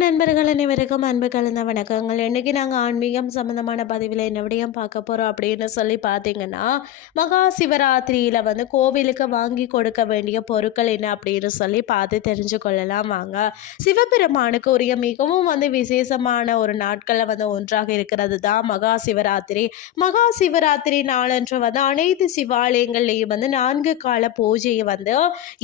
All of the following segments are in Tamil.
நண்பர்கள் அனைவருக்கும் அன்பு கலந்த வணக்கங்கள். இன்றைக்கி நாங்கள் ஆன்மீகம் சம்மந்தமான பதிவில் என்ன விடையும் பார்க்க போகிறோம் அப்படின்னு சொல்லி பார்த்தீங்கன்னா மகா சிவராத்திரியில் வந்து கோவிலுக்கு வாங்கி கொடுக்க வேண்டிய பொருட்கள் என்ன அப்படின்னு சொல்லி பார்த்து தெரிஞ்சு கொள்ளலாம் வாங்க. சிவபெருமானுக்கு உரிய மிகவும் வந்து விசேஷமான ஒரு நாட்களில் வந்து ஒன்றாக இருக்கிறது தான் மகா சிவராத்திரி. மகா சிவராத்திரி நாளன்று வந்து அனைத்து சிவாலயங்கள்லேயும் வந்து நான்கு கால பூஜையை வந்து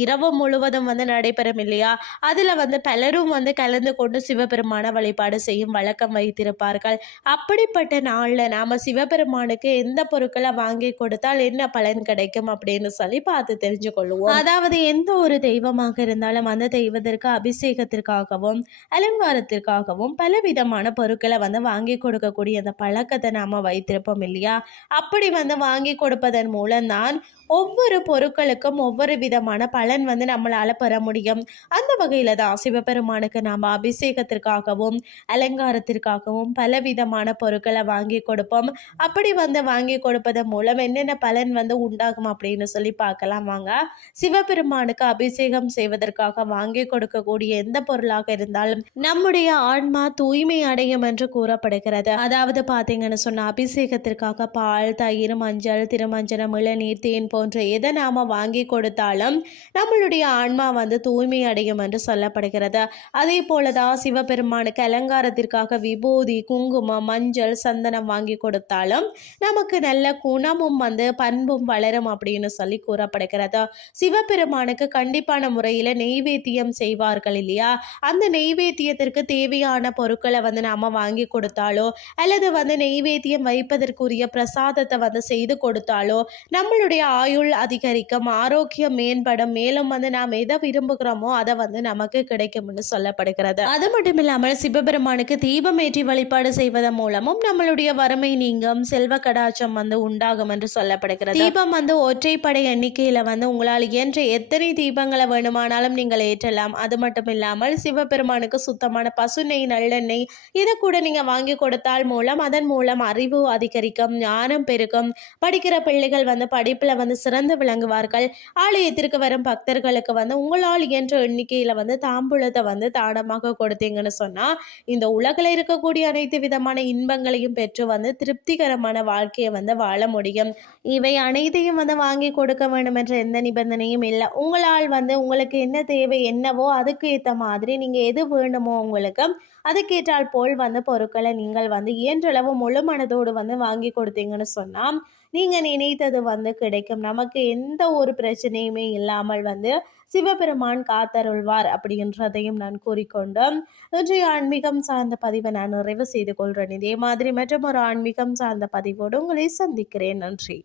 இரவு முழுவதும் வந்து நடைபெறும் இல்லையா? அதில் வந்து பலரும் வந்து கலந்து கொண்டு சிவபெருமான வழிபாடு செய்யும் வழக்கம் வைத்திருப்பார்கள். அப்படிப்பட்ட நாளில் நாம் சிவபெருமானுக்கு எந்த பொருட்களை வாங்கி கொடுத்தால் என்ன பலன் கிடைக்கும் அப்படின்னு சொல்லி பார்த்து தெரிஞ்சு கொள்வோம் அதாவது எந்த ஒரு தெய்வமாக இருந்தாலும் அந்த தெய்வத்திற்கு அபிஷேகத்திற்காகவும் அலங்காரத்திற்காகவும் பல விதமான பொருட்களை வந்து வாங்கி கொடுக்கக்கூடிய அந்த பழக்கத்தை நாம் வைத்திருப்போம் இல்லையா? அப்படி வந்து வாங்கி கொடுப்பதன் மூலம் தான் ஒவ்வொரு பொருட்களுக்கும் ஒவ்வொரு விதமான பலன் வந்து நம்மளால் பெற முடியும். அந்த வகையில் தான் சிவபெருமானுக்கு நாம் அபிஷேகத்திற்காகவும் அலங்காரத்திற்காகவும் பல விதமான பொருட்களை வாங்கி கொடுப்போம். அப்படி வந்து வாங்கி கொடுப்பதன் மூலம் என்னென்ன பலன் வந்து உண்டாகும் அப்படின்னு சொல்லி பார்க்கலாம் வாங்க. சிவபெருமானுக்கு அபிஷேகம் செய்வதற்காக வாங்கி கொடுக்கக்கூடிய எந்த பொருளாக இருந்தாலும் நம்முடைய ஆன்மா தூய்மை அடையும் என்று கூறப்படுகிறது. அதாவது பார்த்தீங்கன்னு சொன்னால் அபிஷேகத்திற்காக பால் தயிர் மஞ்சள் திருமஞ்சனம் இளநீர் தேன் போன்ற எதை நாம் வாங்கி கொடுத்தாலும் நம்மளுடைய ஆன்மா வந்து தூய்மை அடையும் என்று சொல்லப்படுகிறது. அதே போலதான் சிவபெருமானுக்கு அலங்காரத்திற்காக விபூதி குங்குமம் மஞ்சள் சந்தனம் வாங்கி கொடுத்தாலும் நமக்கு நல்ல குணமும் வந்து பண்பும் வளரும் அப்படின்னு சொல்லி கூறப்படுகிறது. சிவபெருமானுக்கு கண்டிப்பான முறையில் நெய்வேத்தியம் செய்வார்கள் இல்லையா? அந்த நெய்வேத்தியத்திற்கு தேவையான பொருட்களை வந்து நாம் வாங்கி கொடுத்தாலோ அல்லது வந்து நெய்வேத்தியம் வைப்பதற்குரிய பிரசாதத்தை வந்து செய்து கொடுத்தாலோ நம்மளுடைய ஆயுள் அதிகரிக்கும். ஆரோக்கியம் மேம்படும். மேலும் வந்து நாம் எதை விரும்புகிறோமோ அதை வந்து நமக்கு கிடைக்கும்னு சொல்லப்படுகிறது. அது மட்டும் இல்லாமல் சிவபெருமானுக்கு தீபம் ஏற்றி வழிபாடு செய்வதன் மூலமும் நம்மளுடைய வறுமை நீங்கும். செல்வ கடாச்சம் வந்து உண்டாகும் என்று சொல்லப்படுகிறது. தீபம் வந்து ஒற்றைப்படை எண்ணிக்கையில வந்து உங்களால் இயன்ற எத்தனை தீபங்களை வேணுமானாலும் நீங்கள் ஏற்றலாம். அது மட்டும் இல்லாமல் சிவபெருமானுக்கு சுத்தமான பசுநெய் நல்லெண்ணெய் இதை கூட நீங்க வாங்கி கொடுத்தால் மூலம் அதன் மூலம் அறிவு அதிகரிக்கும் ஞானம் பெருக்கும் படிக்கிற பிள்ளைகள் வந்து படிப்புல வந்து சிறந்து விளங்குவார்கள். ஆலயத்திற்கு வரும் பக்தர்களுக்கு வந்து உங்களால் இயன்ற எண்ணிக்கையில் வந்து தாம்பூலத்தை வந்து தானமாக கொடுத்தீங்கன்னு சொன்னால் இந்த உலகில் இருக்கக்கூடிய அனைத்து விதமான இன்பங்களையும் பெற்று வந்து திருப்திகரமான வாழ்க்கையை வந்து வாழ முடியும். இவை அனைத்தையும் வந்து வாங்கி கொடுக்க வேண்டும் என்ற எந்த நிபந்தனையும் இல்லை. உங்களால் வந்து உங்களுக்கு என்ன தேவை என்னவோ அதுக்கு ஏற்ற மாதிரி நீங்கள் எது வேணுமோ உங்களுக்கு அதுக்கேற்றால் போல் வந்து பொருட்களை நீங்கள் வந்து இயன்றளவு முழு மனதோடு வந்து வாங்கி கொடுத்தீங்கன்னு சொன்னால் நீங்கள் நினைத்தது வந்து கிடைக்கும். நமக்கு எந்த ஒரு பிரச்சனையுமே இல்லாமல் வந்து சிவபெருமான் காத்தருள்வார் அப்படின்றதையும் நான் கூறிக்கொண்டு இன்றைய ஆன்மீகம் சார்ந்த பதிவை நான் நிறைவு செய்து கொள்கிறேன் இதே மாதிரி மற்றும் ஒரு ஆன்மீகம் சார்ந்த பதிவோடு உங்களை சந்திக்கிறேன். நன்றி.